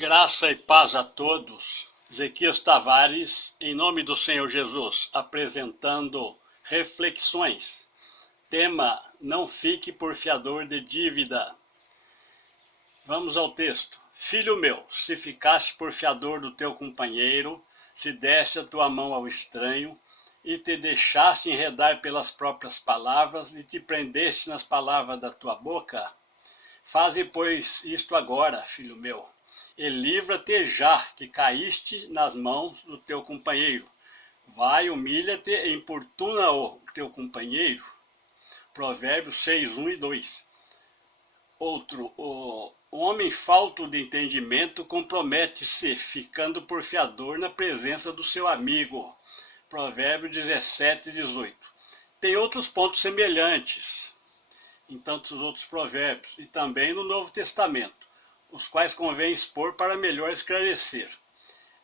Graça e paz a todos. Ezequias Tavares, em nome do Senhor Jesus, apresentando reflexões. Tema: não fique por fiador de dívida. Vamos ao texto. Filho meu, se ficaste por fiador do teu companheiro, se deste a tua mão ao estranho, e te deixaste enredar pelas próprias palavras, e te prendeste nas palavras da tua boca, faze, pois, isto agora, filho meu, e livra-te já, que caíste nas mãos do teu companheiro. Vai, humilha-te e importuna o teu companheiro. Provérbios 6, 1 e 2. Outro, o homem falto de entendimento compromete-se, ficando por fiador na presença do seu amigo. Provérbios 17, 18. Tem outros pontos semelhantes em tantos outros provérbios e também no Novo Testamento, os quais convém expor para melhor esclarecer.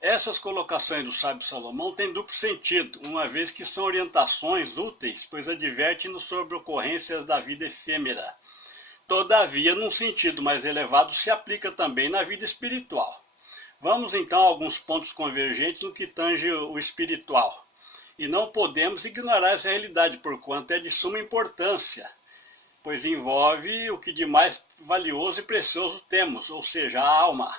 Essas colocações do sábio Salomão têm duplo sentido, uma vez que são orientações úteis, pois advertem-nos sobre ocorrências da vida efêmera. Todavia, num sentido mais elevado, se aplica também na vida espiritual. Vamos então a alguns pontos convergentes no que tange o espiritual. E não podemos ignorar essa realidade, porquanto é de suma importância, pois envolve o que de mais valioso e precioso temos, ou seja, a alma.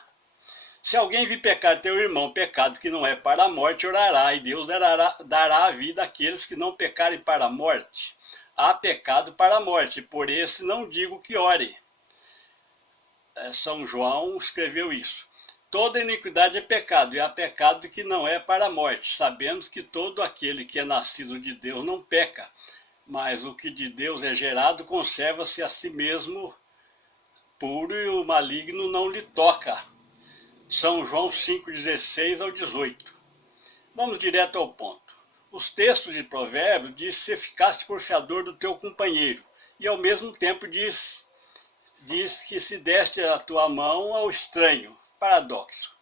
Se alguém vir pecar teu irmão, pecado que não é para a morte, orará, e Deus dará a vida àqueles que não pecarem para a morte. Há pecado para a morte, por esse não digo que ore. São João escreveu isso. Toda iniquidade é pecado, e há pecado que não é para a morte. Sabemos que todo aquele que é nascido de Deus não peca, mas o que de Deus é gerado conserva-se a si mesmo puro e o maligno não lhe toca. São João 5, 16 ao 18. Vamos direto ao ponto. Os textos de Provérbios diz se ficaste por fiador do teu companheiro, e ao mesmo tempo diz que se deste a tua mão ao estranho. Paradoxo.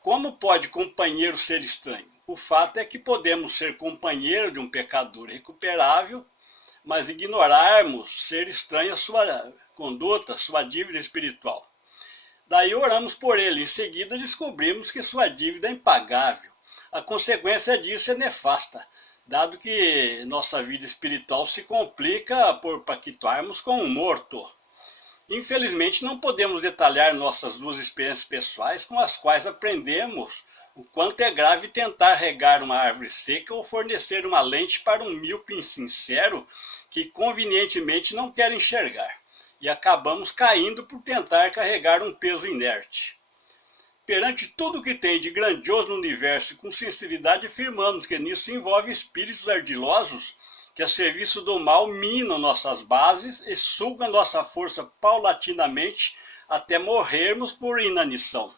Como pode companheiro ser estranho? O fato é que podemos ser companheiro de um pecador recuperável, mas ignorarmos ser estranho a sua conduta, sua dívida espiritual. Daí oramos por ele, em seguida descobrimos que sua dívida é impagável. A consequência disso é nefasta, dado que nossa vida espiritual se complica por pactuarmos com um morto. Infelizmente, não podemos detalhar nossas duas experiências pessoais com as quais aprendemos o quanto é grave tentar regar uma árvore seca ou fornecer uma lente para um míope insincero que convenientemente não quer enxergar, e acabamos caindo por tentar carregar um peso inerte. Perante tudo o que tem de grandioso no universo e com sinceridade afirmamos que nisso se envolve espíritos ardilosos que a serviço do mal minam nossas bases e sugam nossa força paulatinamente até morrermos por inanição.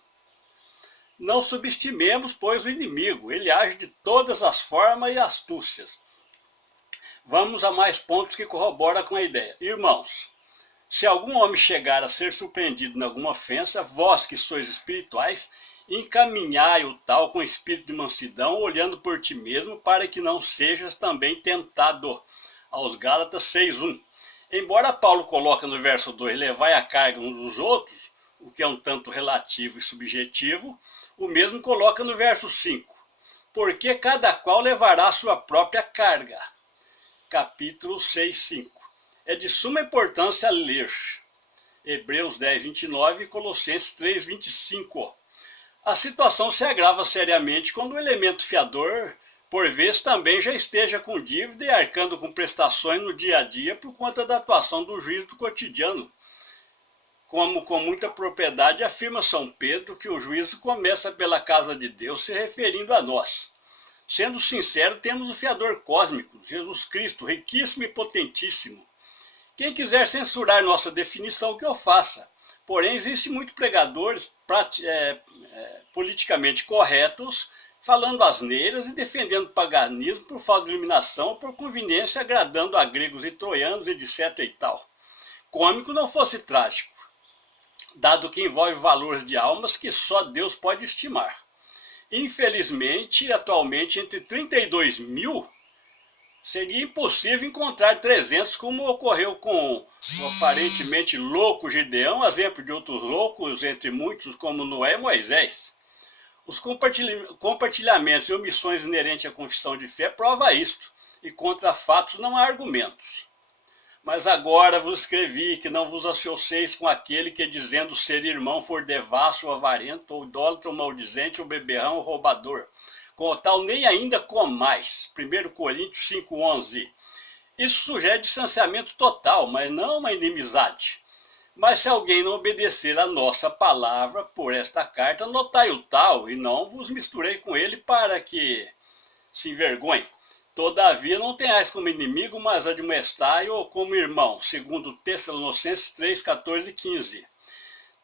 Não subestimemos, pois, o inimigo. Ele age de todas as formas e astúcias. Vamos a mais pontos que corroboram com a ideia. Irmãos, se algum homem chegar a ser surpreendido em alguma ofensa, vós que sois espirituais, encaminhai o tal com espírito de mansidão, olhando por ti mesmo, para que não sejas também tentado. Aos Gálatas 6:1. Embora Paulo coloque no verso 2, levai a carga uns dos outros, o que é um tanto relativo e subjetivo, o mesmo coloca no verso 5. Porque cada qual levará a sua própria carga. Capítulo 6:5. É de suma importância ler Hebreus 10:29 e Colossenses 3:25. A situação se agrava seriamente quando o elemento fiador, por vezes, também já esteja com dívida e arcando com prestações no dia a dia por conta da atuação do juízo do cotidiano. Como com muita propriedade afirma São Pedro que o juízo começa pela casa de Deus, se referindo a nós. Sendo sincero, temos o fiador cósmico, Jesus Cristo, riquíssimo e potentíssimo. Quem quiser censurar nossa definição, que eu faça. Porém, existem muitos pregadores politicamente corretos, falando asneiras e defendendo o paganismo por falta de iluminação ou por conveniência, agradando a gregos e troianos, etc. e tal. Cômico não fosse trágico, dado que envolve valores de almas que só Deus pode estimar. Infelizmente, atualmente, entre 32 mil Seria impossível encontrar 300 como ocorreu com o aparentemente louco Gideão, exemplo de outros loucos, entre muitos, como Noé e Moisés. Os compartilhamentos e omissões inerentes à confissão de fé prova isto, e contra fatos não há argumentos. Mas agora vos escrevi que não vos associeis com aquele que, dizendo ser irmão, for devasso ou avarento, ou idólatra, ou maldizente, ou beberrão, ou roubador. Com o tal nem ainda comais. 1 Coríntios 5,11. Isso sugere distanciamento total, mas não uma inimizade. Mas se alguém não obedecer a nossa palavra por esta carta, notai o tal, e não vos misturei com ele para que se envergonhe. Todavia não tenhais como inimigo, mas admoestai-o como irmão, segundo Tessalonicenses 3, 14 e 15.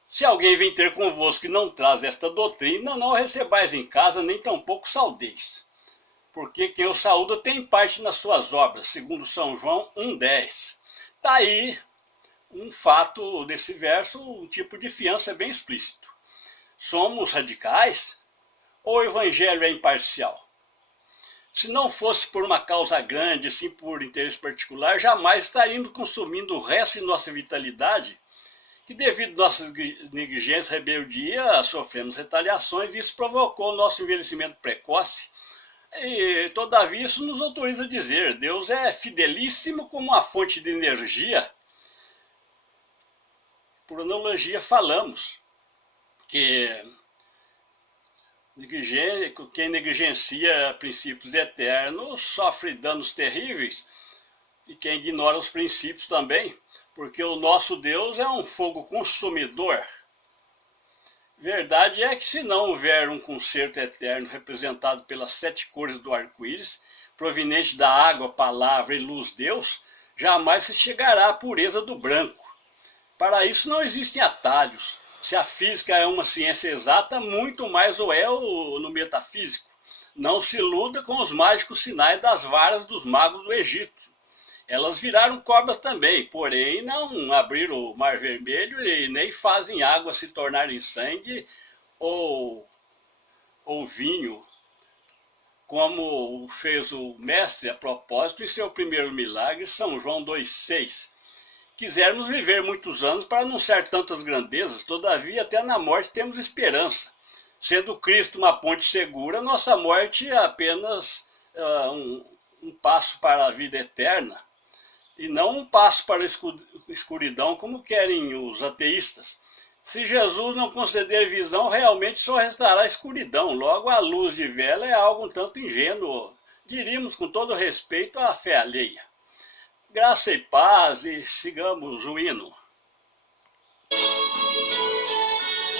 Se alguém vem ter convosco e não traz esta doutrina, não o recebais em casa, nem tampouco saudeis. Porque quem o saúda tem parte nas suas obras, segundo São João 1,10. Está aí um fato desse verso, um tipo de fiança bem explícito. Somos radicais ou o evangelho é imparcial? Se não fosse por uma causa grande, sim por interesse particular, jamais estaríamos consumindo o resto de nossa vitalidade, que devido a nossas negligências e rebeldia, sofremos retaliações e isso provocou nosso envelhecimento precoce. E, todavia, isso nos autoriza a dizer, Deus é fidelíssimo como uma fonte de energia. Por analogia, falamos que quem negligencia princípios eternos sofre danos terríveis e quem ignora os princípios também, porque o nosso Deus é um fogo consumidor. Verdade é que se não houver um concerto eterno representado pelas 7 cores do arco-íris, proveniente da água, palavra e luz Deus, jamais se chegará à pureza do branco. Para isso não existem atalhos. Se a física é uma ciência exata, muito mais o é no metafísico. Não se iluda com os mágicos sinais das varas dos magos do Egito. Elas viraram cobras também, porém não abriram o Mar Vermelho e nem fazem água se tornar em sangue ou vinho, como fez o mestre a propósito em seu primeiro milagre, São João 2,6. Quisermos viver muitos anos para anunciar tantas grandezas, todavia até na morte temos esperança. Sendo Cristo uma ponte segura, nossa morte é apenas um passo para a vida eterna, e não um passo para a escuridão, como querem os ateístas. Se Jesus não conceder visão, realmente só restará escuridão. Logo, a luz de vela é algo um tanto ingênuo, diríamos com todo respeito à fé alheia. Graça e paz, e sigamos o hino.